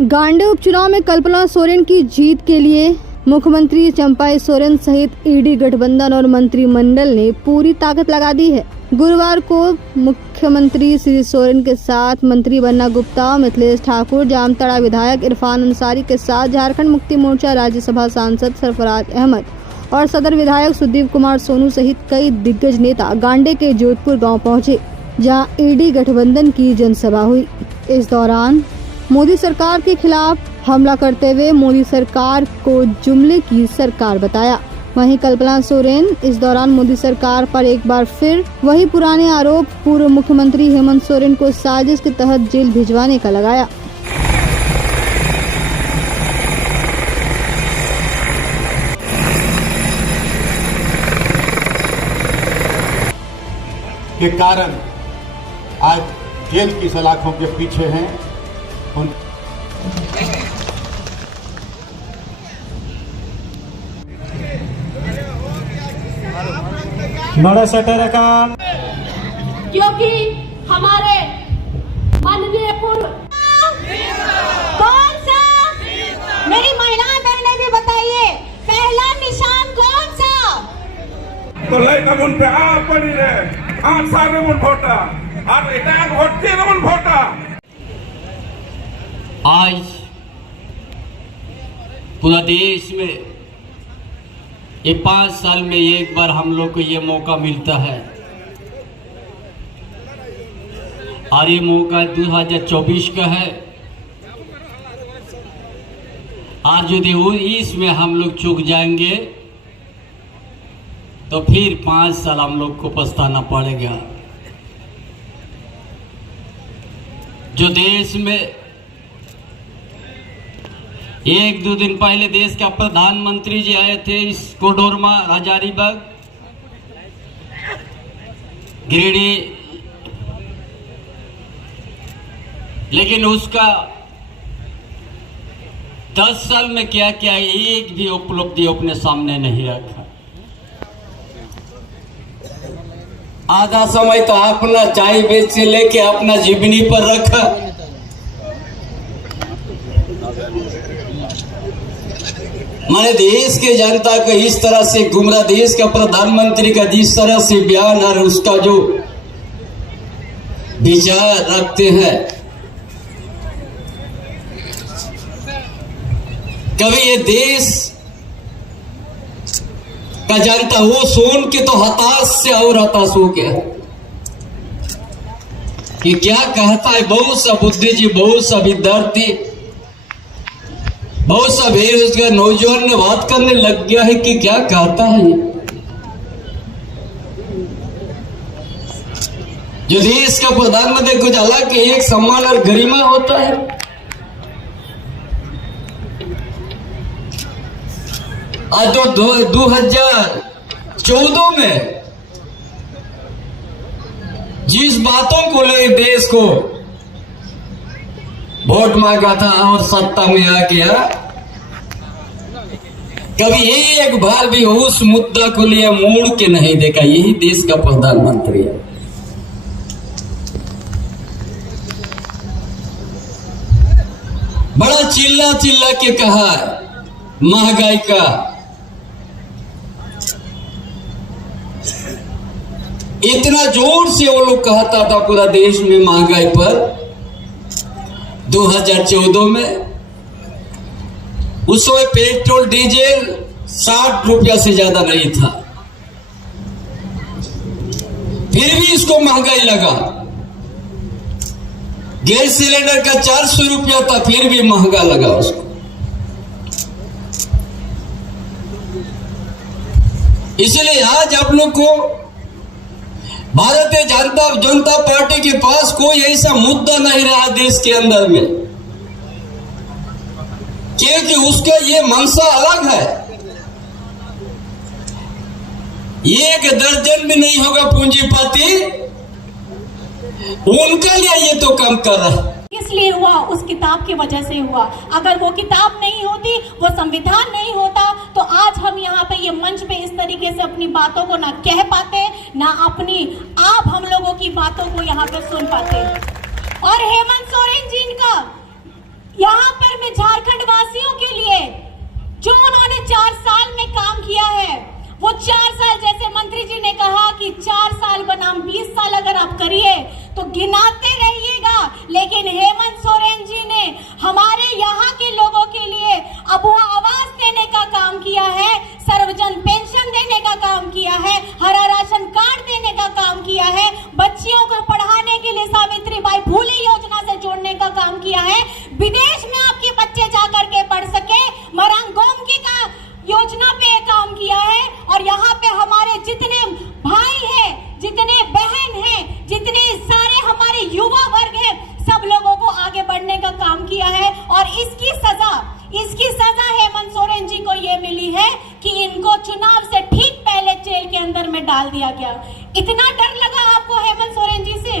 गांडे उपचुनाव में कल्पना सोरेन की जीत के लिए मुख्यमंत्री चंपाई सोरेन सहित ईडी गठबंधन और मंत्रिमंडल ने पूरी ताकत लगा दी है। गुरुवार को मुख्यमंत्री श्री सोरेन के साथ मंत्री बन्ना गुप्ता, मिथिलेश ठाकुर, जामताड़ा विधायक इरफान अंसारी के साथ झारखंड मुक्ति मोर्चा राज्यसभा सांसद सरफराज अहमद और सदर विधायक सुदीप कुमार सोनू सहित कई दिग्गज नेता गांडे के जोधपुर गांव पहुंचे, जहां ईडी गठबंधन की जनसभा हुई। इस दौरान मोदी सरकार के खिलाफ हमला करते हुए मोदी सरकार को जुमले की सरकार बताया। वहीं कल्पना सोरेन इस दौरान मोदी सरकार पर एक बार फिर वही पुराने आरोप पूर्व मुख्यमंत्री हेमंत सोरेन को साजिश के तहत जेल भिजवाने का लगाया। के कारण आज जेल की सलाखों के पीछे हैं। बड़ा शटर का क्योंकि हमारे माननीय पूर्व कौन सा, मेरी महिला बहनें भी बताइए, पहला निशान कौन सा? तो लई नमून पे पड़ी रहे 8 साल नमून फोटा और इतना वोट के नमून फोटा। आज पूरा देश में ये 5 साल में एक बार हम लोग को ये मौका मिलता है और ये मौका 2024 का है। और यदि इसमें हम लोग चूक जाएंगे तो फिर 5 साल हम लोग को पछताना पड़ेगा। जो देश में 1-2 दिन पहले देश का प्रधानमंत्री जी आए थे इस कोडरमा, हजारीबाग, गिरिडीह, लेकिन उसका 10 साल में क्या क्या एक भी उपलब्धि अपने सामने नहीं रखा। आधा समय तो अपना चाय बेच से लेके अपना जीवनी पर रखा। हमारे देश के जनता को इस तरह से गुमराह, देश का प्रधानमंत्री का जिस तरह से बयान और उसका जो विचार रखते हैं, कभी ये देश का जनता वो सुन के तो हताश से और हताश हो गया कि क्या कहता है। बहुत सा बुद्धिजीवी, बहुत सा विद्यार्थी, बहुत सा बेरोजगार नौजवान ने बात करने लग गया है कि क्या कहता है। जो देश का प्रधानमंत्री कुछ अलग के एक सम्मान और गरिमा होता है। आज तो 2014 में जिस बातों को ले देश को वोट मांगा था और सत्ता में आ गया, कभी एक बार भी उस मुद्दा को लिए मोड़ के नहीं देखा। यही देश का प्रधानमंत्री है। बड़ा चिल्ला चिल्ला के कहा महंगाई का, इतना जोर से वो लोग कहता था पूरा देश में महंगाई पर। 2014 में उस समय पेट्रोल डीजल 60 रुपया से ज्यादा नहीं था, फिर भी इसको महंगाई लगा। गैस सिलेंडर का 400 रुपया था, फिर भी महंगा लगा उसको। इसलिए आज आप लोग को भारतीय जनता पार्टी के पास कोई ऐसा मुद्दा नहीं रहा देश के अंदर में, क्योंकि उसका ये मंशा अलग है। 1 दर्जन भी नहीं होगा पूंजीपति, उनके लिए ये तो काम कर रहा है। इसलिए हुआ, उस किताब की वजह से हुआ। अगर वो किताब नहीं होती, वो संविधान नहीं होता, तो आज हम यहाँ पे ये मंच पे इस तरीके से अपनी बातों को ना कह पाते, ना अपनी आप हम लोगों की बातों को यहाँ पे सुन पाते। और हेमंत सोरेन जी का यहाँ पर वासियों के लिए जो उन्होंने 4 साल में काम किया है, वो 4 साल, जैसे मंत्री जी ने कहा कि 4 साल बनाम 20 साल अगर आप करिए तो गिनाते रहिएगा, लेकिन हेमंत सोरेन जी ने हमारे यहाँ के लोगों के लिए अब वो आवास देने का काम किया है, सर्वजन पेंशन देने का काम किया है, हरा राशन कार्ड देने का काम किया है, बच्चियों को पढ़ाने के लिए सावित्रीबाई फुले योजना से जोड़ने का काम किया है, विदेश में आपके बच्चे जाकर के पढ़ सके, मरांगोमकी का योजना पे काम किया है, और यहाँ पे हमारे जितने भाई हैं, जितने बहन हैं, जितने सारे हमारे युवा वर्ग हैं, सब लोगों को आगे बढ़ने का काम किया है। और इसकी सजा हेमंत सोरेन जी को ये मिली है कि इनको चुनाव से ठीक पहले जेल के अंदर में डाल दिया गया। इतना डर लगा आपको हेमंत सोरेन जी से?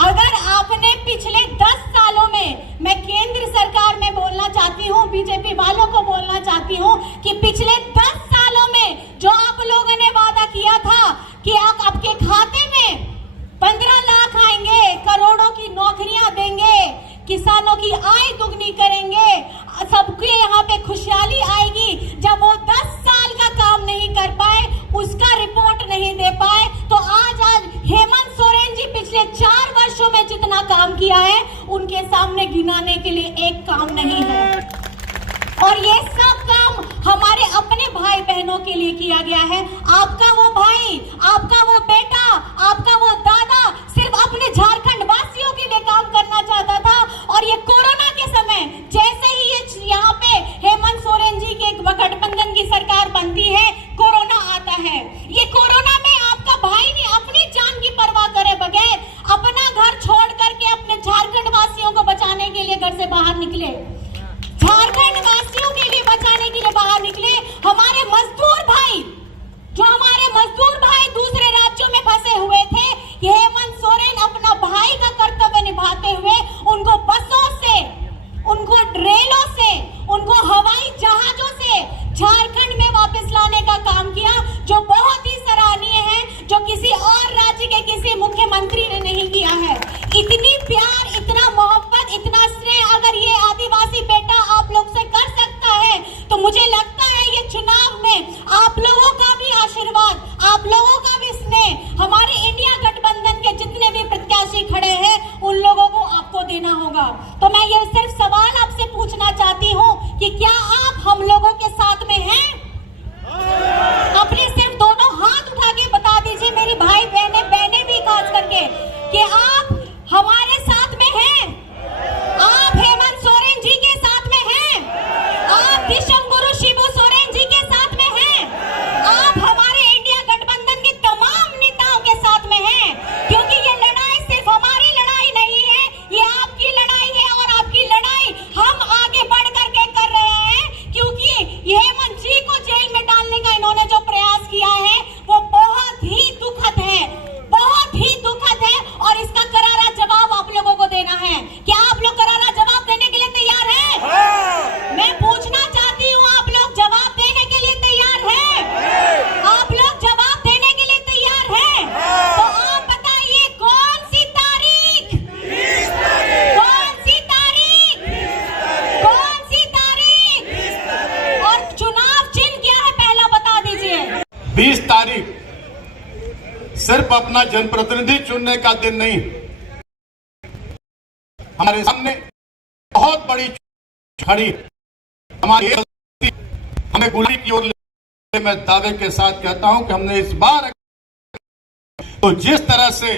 अगर आपने पिछले 10 सालों में, मैं केंद्र सरकार में बोलना चाहती हूँ, बीजेपी वालों को बोलना चाहती हूँ कि पिछले 10 सालों में जो आप लोगों ने वादा किया था कि आप आपके खाते में 15 लाख आएंगे, करोड़ों की नौकरियां देंगे, किसानों की आय दुगनी करेंगे, सबके यहाँ पे खुशहाली आएगी, जब वो 10 साल का काम नहीं कर पाए, उसका रिपोर्ट नहीं दे पाए, तो आज हेमंत सोरेन जी पिछले 4 वर्षों में जितना काम किया है, उनके सामने गिनाने के लिए एक काम नहीं है। और ये सब काम हमारे अपने भाई बहनों के लिए किया गया है। आपका वो भाई, आपका वो बेटा, आपका वो दादा सिर्फ अपने झारखंड वासियों के लिए काम करना चाहता था, और ये कोरोना के समय जैसे ही ये यहाँ पे हेमंत सोरेन जी के गठबंधन की सरकार बनती है, कोरोना आता है। ये कोरोना में आपका भाई ने अपनी जान की परवाह करे बगैर अपना घर छोड़ करके अपने झारखंड वासियों को बचाने के लिए घर से बाहर निकले, झारखंड वासियों के लिए बचाने के लिए बाहर निकले। हमारे मजदूर भाई, जो हमारे मजदूर भाई दूसरे राज्यों में फंसे हुए थे, ये हेमंत सोरेन अपना भाई का कर्तव्य निभाते हुए उनको बसों से, उनको रेलों से, उनको हवाई जहाजों से झारखंड में वापस लाने का काम किया, जो बहुत ही सराहनीय है, जो किसी और राज्य के किसी मुख्यमंत्री ने नहीं किया है। इतनी प्यार, इतना मोहब्बत, इतना स्नेह अगर ये आदिवासी बेटा आप लोग से कर सकता है, तो मुझे लगता है ये चुनाव में आप लोगों का भी आशीर्वाद, आप लोगों का भी स्नेह, हमारे इंडिया गठबंधन के जितने भी प्रत्याशी खड़े हैं, उन लोगों को आपको देना होगा। तो मैं ये सिर्फ सवाल आपसे पूछना चाहती हूँ कि क्या आप हम लोगों के साथ में हैं? अपने सिर्फ दोनों हाथ उठा के बता दीजिए मेरी भाई बहनें भी खास करके, कि आप हमारे साथ में हैं, आप हेमंत सोरेन जी के साथ में हैं, आप दिशंगुरु शिबू सोरेन जी के साथ में हैं, आप हमारे इंडिया गठबंधन के तमाम नेताओं के साथ में हैं, क्योंकि ये लड़ाई सिर्फ हमारी लड़ाई नहीं है, ये आपकी लड़ाई है, और आपकी लड़ाई हम आगे बढ़ करके कर रहे हैं, क्योंकि हेमंत जी को जेल में डालने का इन्होंने जो प्रयास किया है, वो बहुत ही दुखद है, बहुत ही दुखद है, और इसका करारा जवाब आप लोगों को देना है। क्या आप लोग करारा जवाब देने के लिए तैयार हैं? मैं पूछना चाहती हूँ, आप लोग जवाब देने के लिए तैयार हैं? आप लोग जवाब देने के लिए तैयार हैं? तो आप बताइए कौन सी तारीख? 20 तारीख। कौन सी तारीख? 20 तारीख। कौन सी तारीख? और चुनाव चिन्ह क्या है पहला बता दीजिए। 20 तारीख सिर्फ अपना जनप्रतिनिधि चुनने का दिन नहीं, हमारे सामने बहुत बड़ी खड़ी हमारी हमें गुलामी की ओर ले, मैं दावे के साथ कहता हूं कि हमने इस बार तो जिस तरह से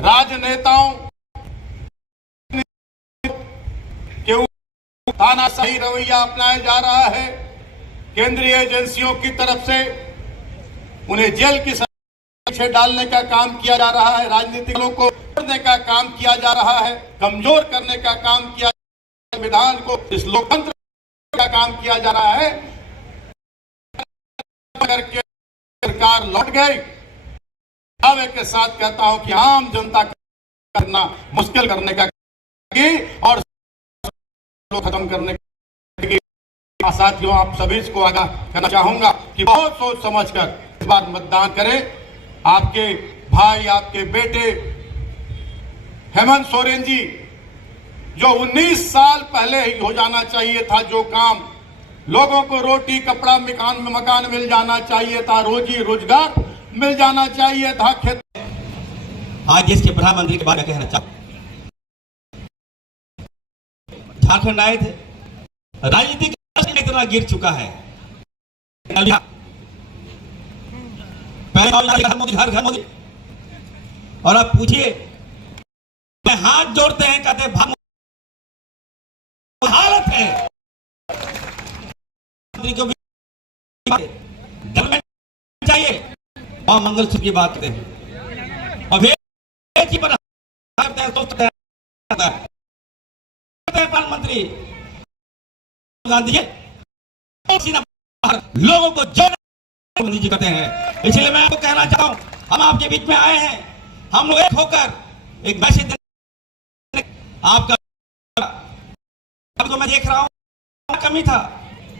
राजनेताओं के तानाशाही रवैया अपनाया जा रहा है, केंद्रीय एजेंसियों की तरफ से उन्हें जेल की सजा डालने का काम किया जा रहा है, राजनीतिक दलों को तोड़ने का काम किया जा रहा है, कमजोर करने का काम किया, संविधान को, इस लोकतंत्र का काम किया जा रहा है, करके सरकार लौट गई। दावे के साथ कहता हूं कि आम जनता करना मुश्किल करने का और खत्म करने की, साथियों आप सभी को आगाह करना चाहूंगा कि बहुत सोच समझकर इस बार मतदान करें। आपके भाई, आपके बेटे हेमंत सोरेन जी जो 19 साल पहले ही हो जाना चाहिए था, जो काम लोगों को रोटी कपड़ा मकान मिल जाना चाहिए था, रोजी रोजगार मिल जाना चाहिए था। आज देश के प्रधानमंत्री के बारे में कहना चाहूं, झारखंड आए थे, राजनीतिक इतना गिर चुका है, पहले घर घर मोदी, और आप पूछिए, हाथ जोड़ते हैं, कहते भाग हालत है। मंत्री को भी चाहिए और मंगलसूत्र की बात करते हैं, और प्रधानमंत्री गांधी लोगों को जोड़ने जी करते हैं। इसलिए मैं आपको कहना चाहता हूं, हम आपके बीच में आए हैं, हम लोग एक होकर एक मैसेज आपका मैं देख रहा हूं कमी था,